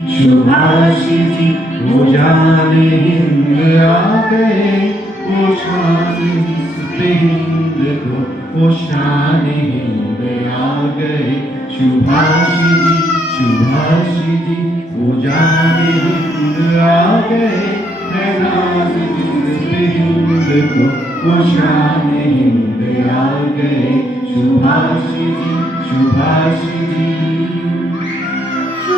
सुभाषिजी वो जाने हिंद आ गए, वो शान जिस पे हिंद को, वो शान हिंद आ गए। सुभाषिजी सुभाषिजी वो जाने हिंद आ गए, है नाज जिस पे हिंद को, वो शान हिंद आ गए। सुभाषिजी सुभाषिजी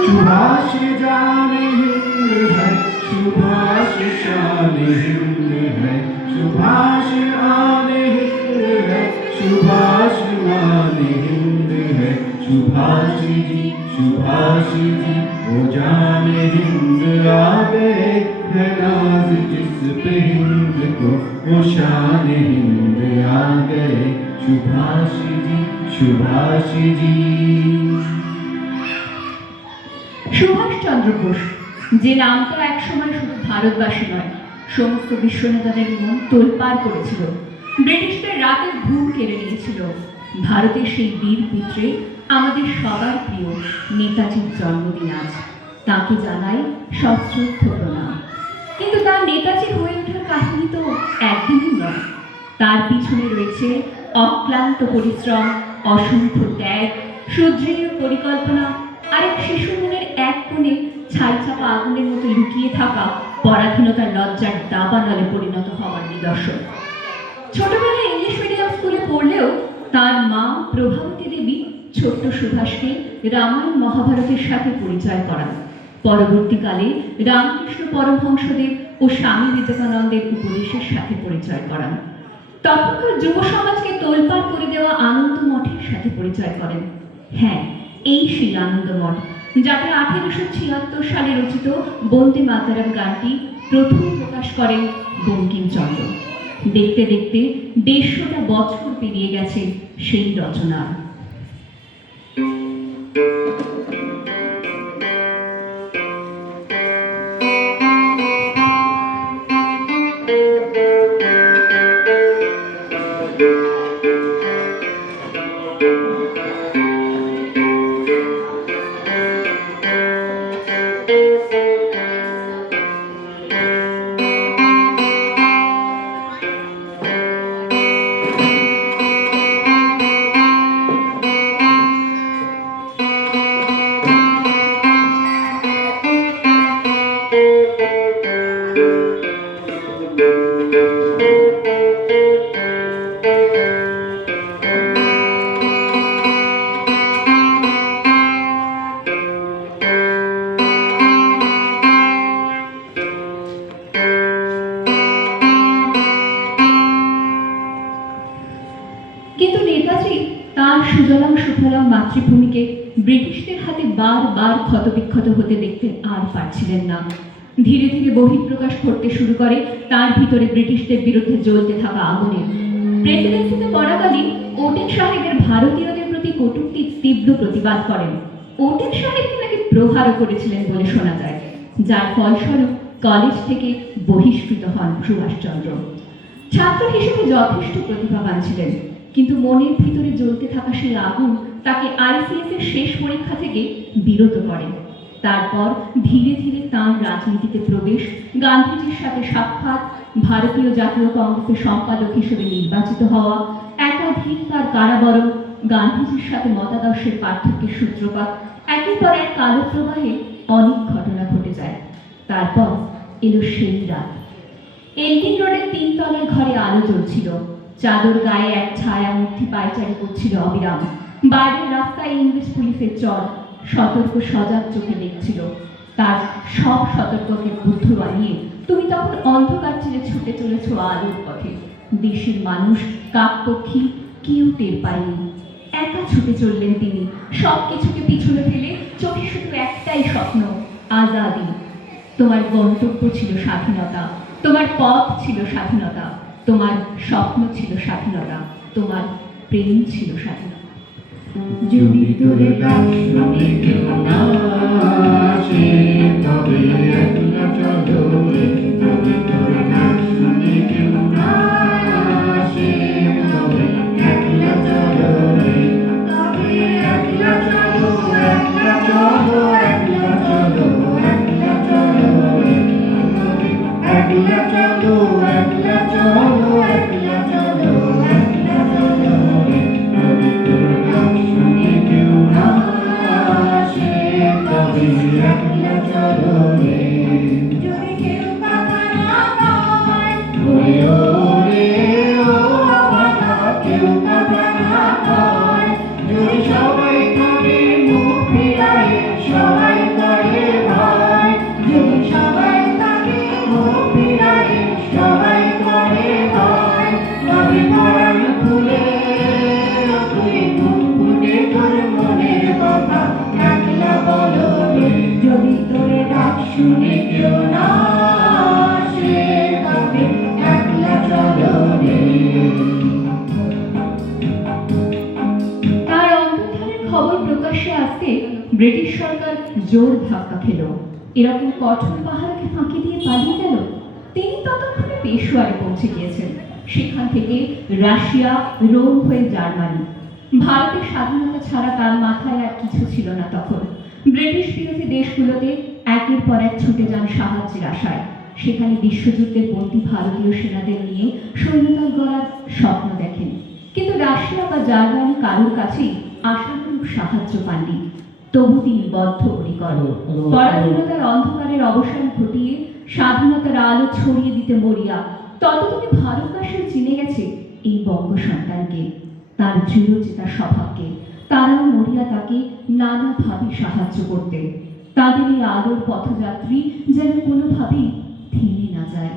सुभाष जाने हिंद है, सुभाष शान हिंद है। सुभाष आने हिंद है, सुभाष माने हिंद है। सुभाषिजी सुभाषिजी वो जाने हिंद आ गए, है नाज जिस पे हिंद को, वो शान हिंद आ गए। सुभाषिजी सुभाषिजी। সুভাষচন্দ্র বোস, যে নামটা একসময় শুধু ভারতবাসী নয়, সমস্ত বিশ্ব নেতাদের মন তোলপাড় করেছিল, ব্রিটিশদের রাতের ঘুম কেড়ে নিয়েছিল। ভারতের সেই বীর পুত্রে আমাদের সবার প্রিয় নেতাজির জন্মদিন আজ। তাকে জানাই সশ্রদ্ধ প্রণাম। কিন্তু তার নেতাজি হয়ে ওঠার কাহিনী তো একদিনই নয়। তার পিছনে রয়েছে অক্লান্ত পরিশ্রম, অসংখ্য ত্যাগ, সুদৃঢ় পরিকল্পনা, আরেক শিশু মনের এক কোণে ছাই চাপা আগুনের মতো লুকিয়ে থাকা পরাধীনতার লজ্জার দাবানলে পরিণত হওয়ার নিদর্শন। ছোটবেলায় ইংলিশ মিডিয়াম স্কুলে পড়লেও তার মা প্রভাবতী দেবী ছোট্ট সুভাষকে রামায়ণ মহাভারতের সাথে পরিচয় করান। পরবর্তীকালে রামকৃষ্ণ পরমহংসদেব ও স্বামী বিবেকানন্দের উপদেশের সাথে পরিচয় করান। তখনকার যুব সমাজকে তোলপাড় করে দেওয়া আনন্দ মঠের সাথে পরিচয় করেন। হ্যাঁ, এই সেই আনন্দ মঠ, যাতে 1876 সালে রচিত বন্দে মাতরম গানটি প্রথম প্রকাশ করেন বঙ্কিমচন্দ্র। দেখতে দেখতে 150টা বছর পেরিয়ে গেছে সেই রচনার। কিন্তু নেতাজি তার সুজলাম সুফলাম মাতৃভূমিকে ব্রিটিশদের হাতে বারবার ক্ষতবিক্ষত হতে দেখতে আর পারছিলেন না। ধীরে ধীরে বহিঃপ্রকাশ করতে শুরু করে তার ভিতরে ব্রিটিশদের বিরুদ্ধে জ্বলতে থাকা আগুনের। প্রেসিডেন্সিতে পড়াকালীন ওটেন সাহেবের ভারতীয়দের প্রতি কটূক্তির তীব্র প্রতিবাদ করেন। ওটেন সাহেবকে নাকি প্রহারও করেছিলেন বলে শোনা যায়, যার ফলস্বরূপ কলেজ থেকে বহিষ্কৃত হন সুভাষচন্দ্র। ছাত্র হিসেবে যথেষ্ট প্রতিভাবান ছিলেন, কিন্তু মনের ভিতরে জ্বলতে থাকা সেই আগুন তাকে আইসিএস এর শেষ পরীক্ষা থেকে বিরত করে। তারপর ধীরে ধীরে তাঁর রাজনীতিতে প্রবেশ, গান্ধীজির সাথে সাক্ষাৎ, ভারতীয় জাতীয় কংগ্রেসের সম্পাদক হিসেবে নির্বাচিত হওয়া, একাধিকবার কারাবরণ, গান্ধীজির সাথে মতাদর্শের পার্থক্যের সূত্রপাত, একের পর এক কালপ্রবাহে অনেক ঘটনা ঘটে যায়। তারপর এলো সেই রাত। এলগিন রোডের 3 তলার ঘরে আলো জ্বলছিল। চাদর গায়ে এক ছায়ামূর্তি পায়চারি করছিল অবিরাম। বাইরের রাস্তায় ইংরেজ পুলিশের চল সতর্ক সজাগ চোখে দেখছিল। তার সব সতর্ককে বুদ্ধ বানিয়ে তুমি তখন অন্ধকার ছেড়ে ছুটে চলেছ আলোর পথে। দেশের মানুষ, কাকপক্ষী কেউ টের পায়নি। একা ছুটে চললেন তিনি, সব কিছুকে পিছনে ফেলে। চোখে শুধু একটাই স্বপ্ন, আজাদি। তোমার গন্তব্য ছিল স্বাধীনতা, তোমার পথ ছিল স্বাধীনতা, তোমার স্বপ্ন ছিল স্বাধীনতা, তোমার প্রেম ছিল স্বাধীনতা। যদি তোরে ডাক শুনে কেউ না আসে, তবে একলা চলো রে। যদি তোরে ডাক শুনে কেউ না আসে, তবে একলা চলো রে। তবে একলা চলো, একলা চলো, একলা চলো। একলা চলো রে যদি কেউ কথা না কয় ওরে ওরে ও বাবা কেউ কথা না কয় যদি সবাই করে মুখ ফিরায় সবাই করে ভয় যদি সবাই থাকে মুখ ফিরায় সবাই করে ভয় তবে পরাণ খুলে তুই মুখ ফুটে তোর মনের কথা একলা বলো রে যদি তোরে ডাক শুনে কেউ না আসে তবে একলা চলো রে তার অন্তর্ধানের খবর প্রকাশ্যে আসতে ব্রিটিশ সরকার জোর ধাক্কা খেল। এরকম কঠোর পাহারাকে ফাঁকি দিয়ে পালিয়ে গেল। তিনি ততক্ষণে পেশোয়ারে পৌঁছে গিয়েছেন। সেখান থেকে রাশিয়া, রোম হয়ে জার্মানি। ভারতের স্বাধীনতা ছাড়া তার মাথায় আর কিছু ছিল না তখন। ব্রিটিশ বিরোধী দেশগুলোতে একের পর এক ছুটে যান সাহায্যের আশায়। সেখানে বিশ্বযুদ্ধের বন্দী ভারতীয় সেনাদের নিয়ে সৈন্যদল গড়ার স্বপ্ন দেখেন। কিন্তু রাশিয়া বা জার্মানি কারোর কাছেই আশানুরূপ সাহায্য পাননি। তবু তিনি বদ্ধপরিকর। পরাধীনতার অন্ধকারের অবসান ঘটিয়ে স্বাধীনতার আলো ছড়িয়ে দিতে মরিয়া ততদিনে ভারতবর্ষ চিনে গেছে এই বঙ্গ সন্তানকে, তার দৃঢ়চেতা স্বভাবকে। তারাও মরিয়া তাকে নানাভাবে সাহায্য করতে। তাদের এই আলোর পথযাত্রী যেন কোনোভাবেই থেমে না যায়।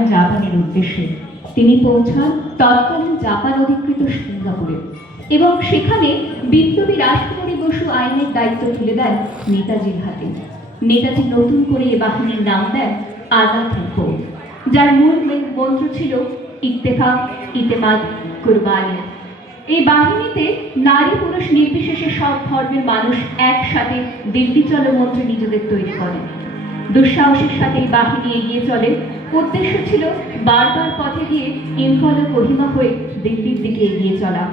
দেন জাপানের উদ্দেশ্যে। তিনি পৌঁছান তৎকালীন জাপান অধিকৃত সিঙ্গাপুরে এবং সেখানে বিপ্লবী রাষ্ট্রপতি বসু আইনের দায়িত্ব তুলে দেন নেতাজির হাতে। নেতাজি নতুন করে এ বাহিনীর নাম দেন আজাদ হিন্দ ফৌজ, যার মূল মন্ত্র ছিল ইত্তেফাক, ইতেমাদ, কুরবানি। এই বাহিনীতে নারী পুরুষ নির্বিশেষে সব ধর্মের মানুষ একসাথে দিল্লি চলো মন্ত্রে নিজেদের তৈরি করেন। দুঃসাহসের সাথে এই বাহিনী এগিয়ে চলে। উদ্দেশ্য ছিল বারবার পথে গিয়ে ইম্ফল ও কোহিমা হয়ে দিল্লির দিকে এগিয়ে চলা।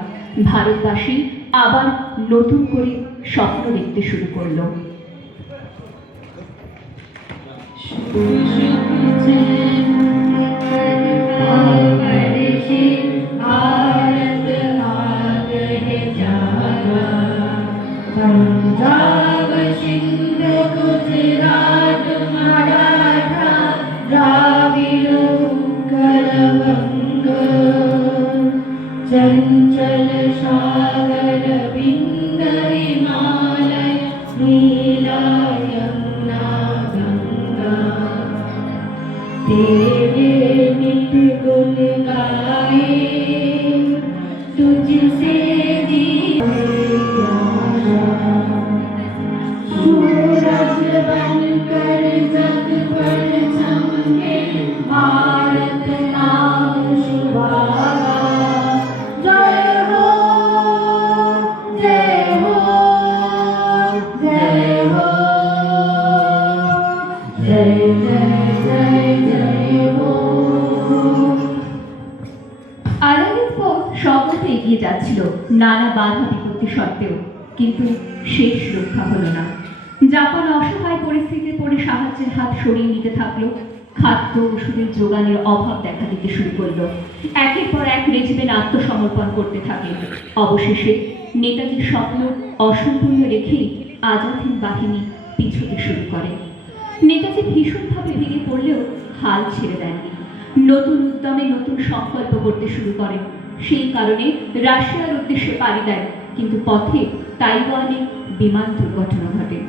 ভারতবাসী আবার নতুন করে স্বপ্ন দেখতে শুরু করলো। पंजाब सिंध गुजरात मराठा द्राविड़ उत्कल बंग चंचल सागर बिंद हिमालय नीला यमुना गंगा तेरे नित गुण गाए तुझसे सूरज बनकर जग पर चमके भारत नाम सुहागा। जय हो जय हो जय हो जय जय जय जय हो। আজাদের পথ সর্বত এগিয়ে যাচ্ছিল নানা বাধা বিপত্তি সত্ত্বেও, কিন্তু শেষ রক্ষা হলো না। জাপান অসহায় পরিস্থিতিতে পড়ে সাহায্যের হাত সরিয়ে নিতে থাকলো। খাদ্য ওষুধের যোগানের অভাব দেখা দিতে শুরু করলো। একের পর এক রেজিমেন্ট আত্মসমর্পণ করতে থাকে। অবশেষে নেতাজির স্বপ্ন অসম্পূর্ণ রেখেই আজাদ হিন্দ বাহিনী পিছুতে শুরু করে। নেতাজি ভীষণভাবে ভেঙে পড়লেও হাল ছেড়ে দেননি। নতুন উদ্যমে নতুন সংকল্প করতে শুরু করেন। সেই কারণে রাশিয়ার উদ্দেশ্যে পাড়ি দেন, কিন্তু পথে তাইওয়ানে বিমান দুর্ঘটনা ঘটে।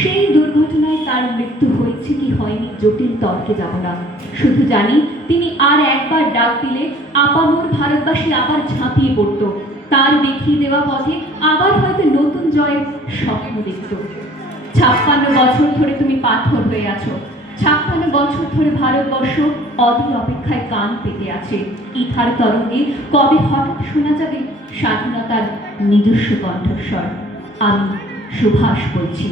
সেই দুর্ঘটনায় তার মৃত্যু হয়েছে কি হয়নি জটিল তর্কে যাব না, শুধু জানি তিনি আর একবার ডাক দিলে আপামর ভারতবাসী আবার ঝাঁপিয়ে পড়ত। তার দেখিয়ে দেওয়া পথে আবার হয়তো নতুন জয়ের স্বপ্ন দেখত। 56 বছর ধরে তুমি পাথর হয়ে আছো। 56 বছর ধরে ভারতবর্ষ অধীর অপেক্ষায় কান পেতে আছে। ইথার তরঙ্গে কবে হঠাৎ শোনা যাবে স্বাধীনতার নিজস্ব কণ্ঠস্বর। আমি সুভাষ বলছি।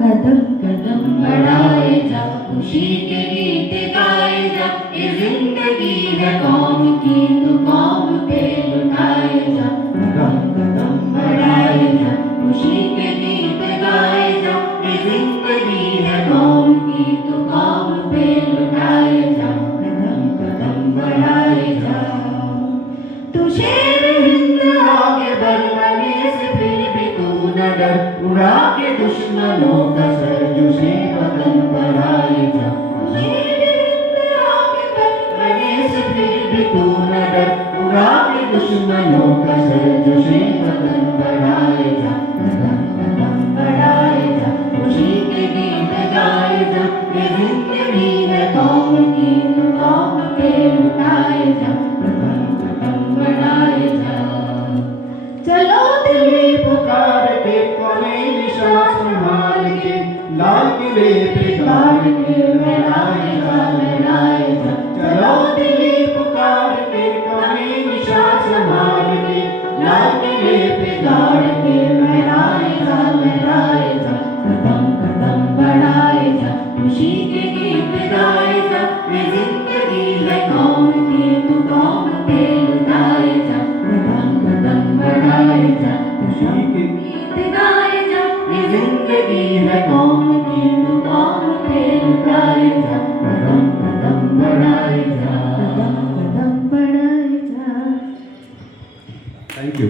कदम कदम बढ़ाए जा, खुशी के गीत गाए जा, ये जिंदगी है कौम की तो कौम पे लुटाए जा। कदम कदम बढ़ाए जा, खुशी के गीत गाए जा, ये जिंदगी है कौम की तो कौम पे लुटाए जा। कदम कदम बढ़ाए जा, तू शेर हिंद आगे बढ़, बने से फिर भी तू न डर, उड़ा के दुश्मनों का सर जुसे वतन बढ़ाए जा। शेर हिंद आगे बढ़, बने से फिर भी तू न डर, उड़ा के दुश्मनों का सर जुसे वतन बढ़ाए जा। कदम कदम बढ़ाए जा, खुशी के गीत गाए जा, ये जिंदगी है कौम की तो कौम पे लुटाए जा। कदम कदम बढ़ाए जा, चलो दिली पुकार के कोने निशा संभाल के, लाल किले पे गाड़ के लहराए जा लहराए जा। चलो दिली पुकार के कोने निशा संभाल के, लाल किले पे गाड़ के लहराए जा लहराए जा। कदम कदम बढ़ाए जा, खुशी के गीत गाए जा, ये जिंदगी है कौम की तो कौम पे लुटाए जा। कदम कदम बढ़ाए जा, खुशी के गीत गाए जा, ये जिंदगी है कौम की तो कौम पे लुटाए जा। कदम कदम बढ़ाए जा, कदम कदम बढ़ाए जा। Thank you.